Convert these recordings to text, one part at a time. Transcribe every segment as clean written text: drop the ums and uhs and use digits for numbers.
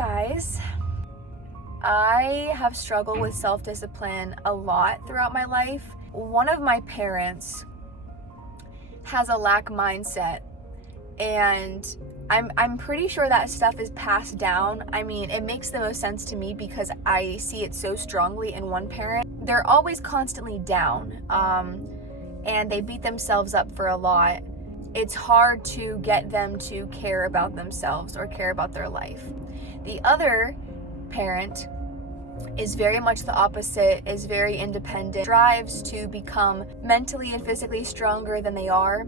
guys. I have struggled with self-discipline a lot throughout my life. One of my parents has a lack mindset, and I'm pretty sure that stuff is passed down. I mean, it makes the most sense to me because I see it so strongly in one parent. They're always constantly down, and they beat themselves up for a lot. It's hard to get them to care about themselves or care about their life. The other parent is very much the opposite, is very independent, strives to become mentally and physically stronger than they are,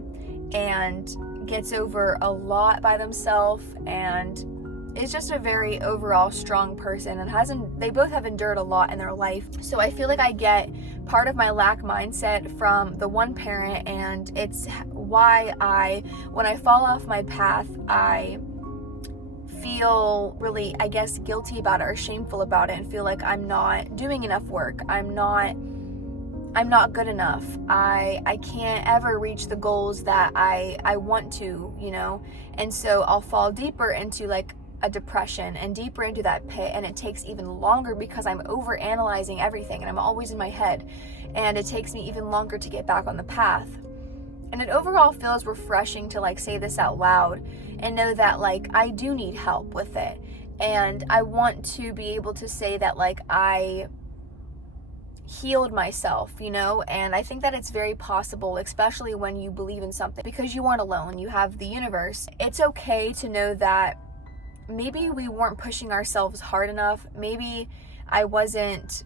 and gets over a lot by themselves, and is just a very overall strong person, and they both have endured a lot in their life. So I feel like I get part of my lack mindset from the one parent, and it's why when I fall off my path, I feel really, I guess, guilty about it or shameful about it, and feel like I'm not doing enough work. I'm not good enough. I can't ever reach the goals that I want to, and so I'll fall deeper into like a depression and deeper into that pit, and it takes even longer because I'm over analyzing everything and I'm always in my head, and it takes me even longer to get back on the path. And it overall feels refreshing to like say this out loud and know that like I do need help with it, and I want to be able to say that like I healed myself, and I think that it's very possible, especially when you believe in something, because you aren't alone. You have the universe. It's okay to know that maybe we weren't pushing ourselves hard enough. Maybe I wasn't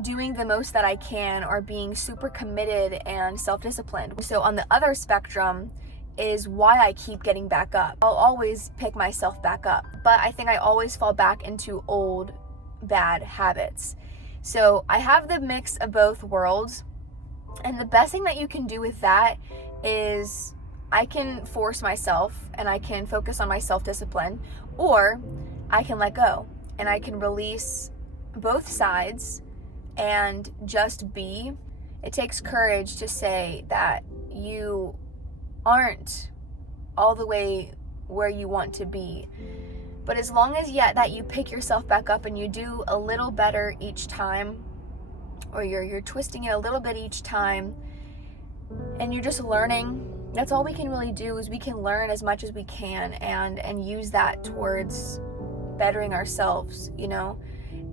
doing the most that I can, or being super committed and self-disciplined. So on the other spectrum is why I keep getting back up. I'll always pick myself back up, but I think I always fall back into old bad habits. So I have the mix of both worlds, and the best thing that you can do with that is I can force myself and I can focus on my self-discipline, or I can let go and I can release both sides and just be. It takes courage to say that you aren't all the way where you want to be. But as long as that you pick yourself back up and you do a little better each time, or you're twisting it a little bit each time, and you're just learning, that's all we can really do, is we can learn as much as we can and use that towards bettering ourselves,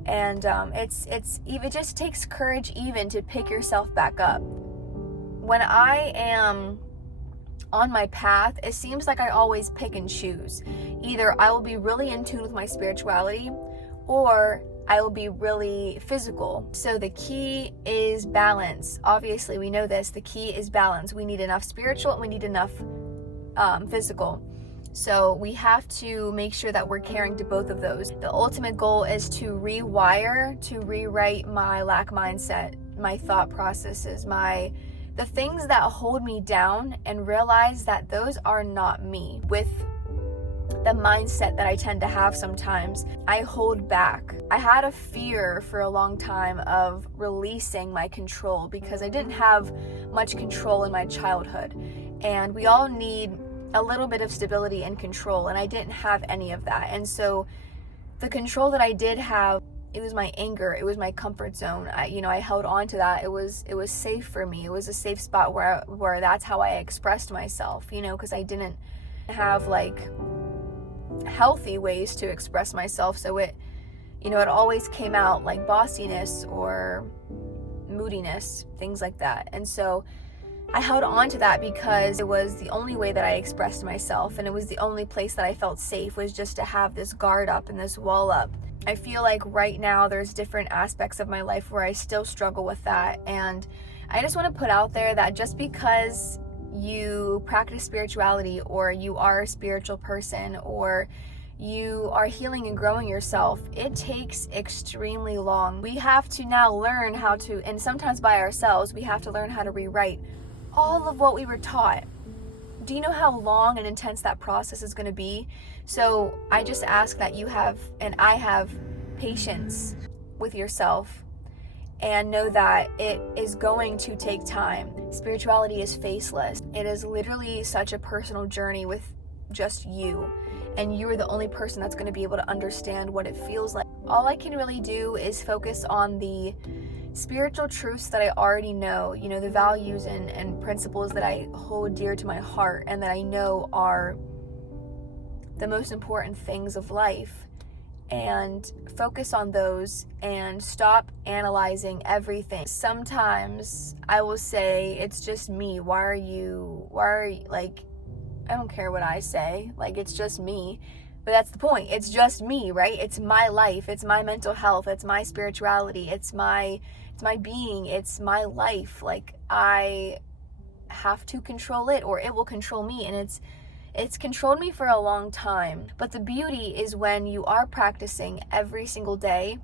And it just takes courage even to pick yourself back up. When I am on my path, it seems like I always pick and choose. Either I will be really in tune with my spirituality, or I will be really physical. So the key is balance. Obviously, we know this. The key is balance. We need enough spiritual and we need enough physical. So we have to make sure that we're caring to both of those. The ultimate goal is to rewrite my lack mindset, my thought processes, the things that hold me down, and realize that those are not me. With the mindset that I tend to have sometimes, I hold back. I had a fear for a long time of releasing my control because I didn't have much control in my childhood. And we all need a little bit of stability and control, and I didn't have any of that. And so the control that I did have, it was my anger, it was my comfort zone. I held on to that. It was safe for me. It was a safe spot where that's how I expressed myself, because I didn't have like healthy ways to express myself. So it always came out like bossiness or moodiness, things like that. And so I held on to that because it was the only way that I expressed myself, and it was the only place that I felt safe, was just to have this guard up and this wall up. I feel like right now there's different aspects of my life where I still struggle with that, and I just want to put out there that just because you practice spirituality, or you are a spiritual person, or you are healing and growing yourself, it takes extremely long. We have to now learn how to, and sometimes by ourselves, we have to learn how to rewrite all of what we were taught. Do you know how long and intense that process is going to be? So I just ask that you have, and I have, patience with yourself, and know that it is going to take time. Spirituality is faceless. It is literally such a personal journey with just you. and you're the only person that's going to be able to understand what it feels like. All I can really do is focus on the spiritual truths that I already know, the values and principles that I hold dear to my heart and that I know are the most important things of life, and focus on those and stop analyzing everything. Sometimes I will say, it's just me. Why are you, like, I don't care what I say. Like, it's just me. But that's the point. It's just me, right? It's my life. It's my mental health. It's my spirituality. It's my being. It's my life. Like, I have to control it or it will control me. And it's controlled me for a long time. But the beauty is when you are practicing every single day,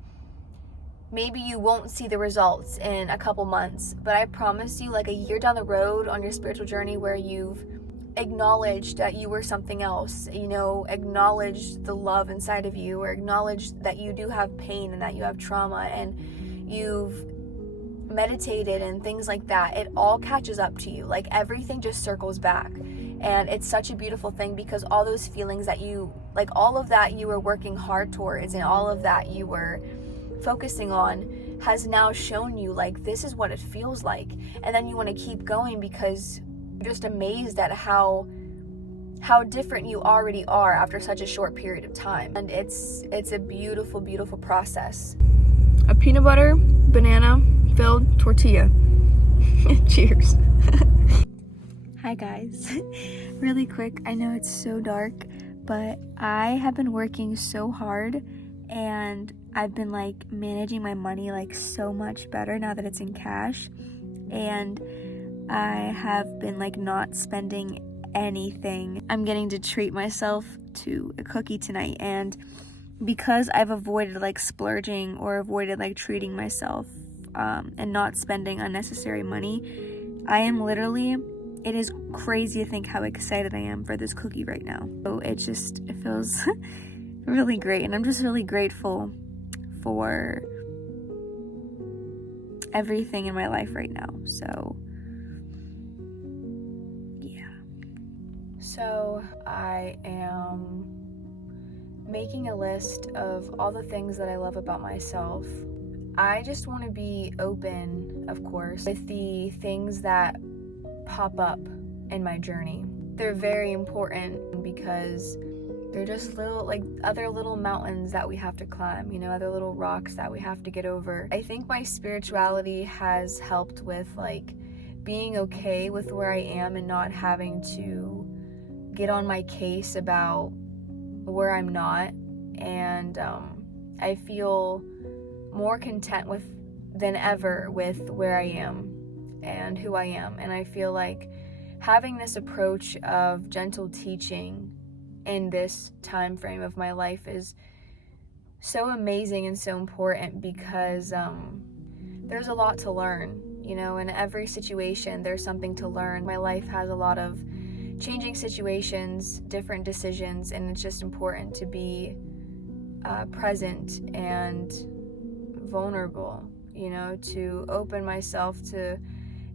maybe you won't see the results in a couple months, but I promise you, like a year down the road on your spiritual journey where you've acknowledged that you were something else, acknowledged the love inside of you, or acknowledged that you do have pain and that you have trauma, and you've meditated and things like that, it all catches up to you. Like, everything just circles back. And it's such a beautiful thing, because all those feelings that all of that you were working hard towards and all of that you were focusing on has now shown you, like, this is what it feels like. And then you want to keep going because you're just amazed at how different you already are after such a short period of time. And it's a beautiful, beautiful process. A peanut butter, banana filled tortilla. Cheers. Hi guys. Really quick, I know it's so dark, but I have been working so hard and I've been like managing my money like so much better now that it's in cash, and I have been like not spending anything. I'm getting to treat myself to a cookie tonight, and because I've avoided like splurging or avoided like treating myself and not spending unnecessary money, I am literally, it is crazy to think how excited I am for this cookie right now. So it feels really great, and I'm just really grateful for everything in my life right now. So yeah. So I am making a list of all the things that I love about myself. I just want to be open, of course, with the things that pop up in my journey. They're very important because they're just other little mountains that we have to climb, other little rocks that we have to get over. I think my spirituality has helped with like being okay with where I am and not having to get on my case about where I'm not. And I feel more content than ever with where I am and who I am. And I feel like having this approach of gentle teaching in this time frame of my life is so amazing and so important, because there's a lot to learn. In every situation there's something to learn. My life has a lot of changing situations, different decisions, and it's just important to be present and vulnerable, to open myself to,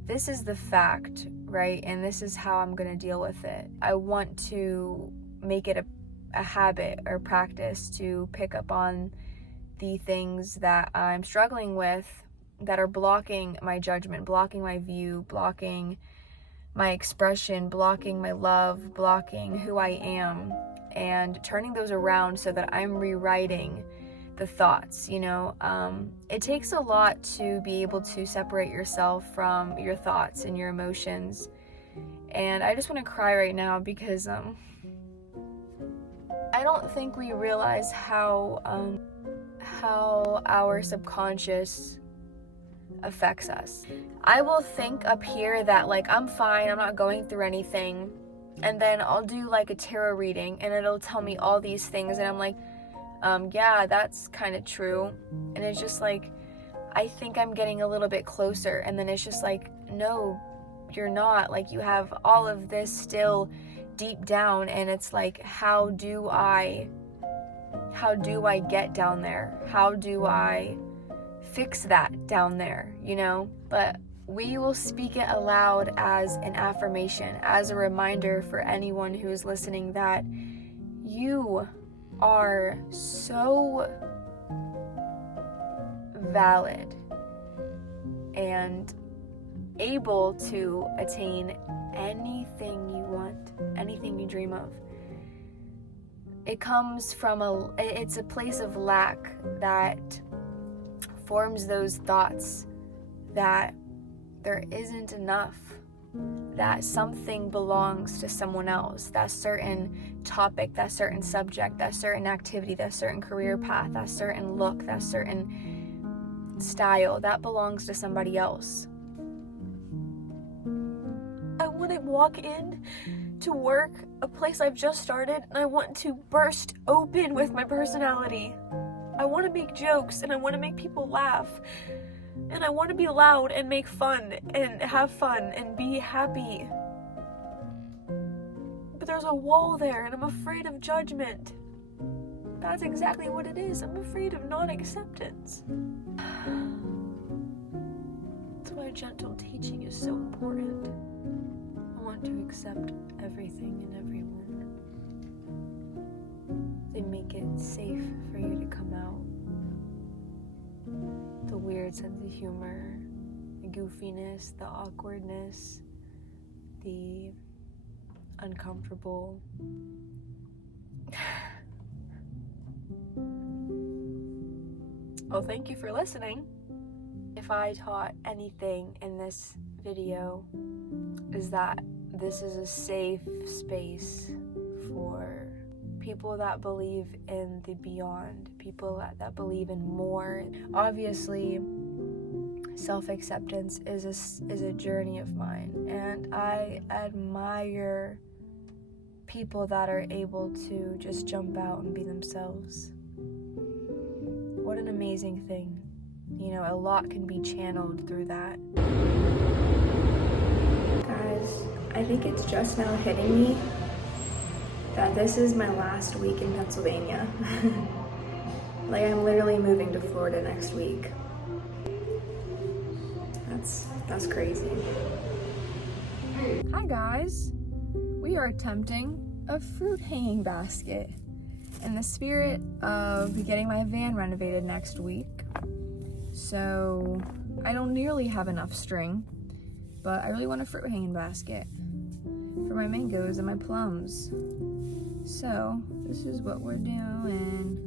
this is the fact, right? And this is how I'm going to deal with it. I want to make it a habit or practice to pick up on the things that I'm struggling with that are blocking my judgment, blocking my view, blocking my expression, blocking my love, blocking who I am, and turning those around so that I'm rewriting the thoughts. It takes a lot to be able to separate yourself from your thoughts and your emotions. And I just want to cry right now because I don't think we realize how our subconscious affects us. I will think up here that like I'm fine, I'm not going through anything, and then I'll do like a tarot reading and it'll tell me all these things, and I'm like, yeah, that's kind of true. And it's just like, I think I'm getting a little bit closer, and then it's just like, no, you're not. Like, you have all of this still deep down, and it's like, how do I get down there? How do I fix that down there, But we will speak it aloud as an affirmation, as a reminder for anyone who is listening that You are so valid and able to attain anything you want, anything you dream of. It comes from it's a place of lack that forms those thoughts that there isn't enough, that something belongs to someone else, that certain topic, that certain subject, that certain activity, that certain career path, that certain look, that certain style, that belongs to somebody else. I want to walk in to work, a place I've just started, and I want to burst open with my personality. I want to make jokes and I want to make people laugh. And I want to be loud and make fun and have fun and be happy. But there's a wall there and I'm afraid of judgment. That's exactly what it is. I'm afraid of non-acceptance. That's why gentle teaching is so important. I want to accept everything and everyone. They make it safe for you to come out. The weird sense of humor, the goofiness, the awkwardness, the uncomfortable. Well, thank you for listening. If I taught anything in this video, is that this is a safe space for people that believe in the beyond, people that believe in more. Obviously, self-acceptance is a journey of mine, and I admire people that are able to just jump out and be themselves. What an amazing thing. You know, a lot can be channeled through that. Guys, I think it's just now hitting me that this is my last week in Pennsylvania. Like, I'm literally moving to Florida next week. That's crazy. Hi guys, we are attempting a fruit hanging basket in the spirit of getting my van renovated next week. So I don't nearly have enough string, but I really want a fruit hanging basket for my mangoes and my plums. So this is what we're doing.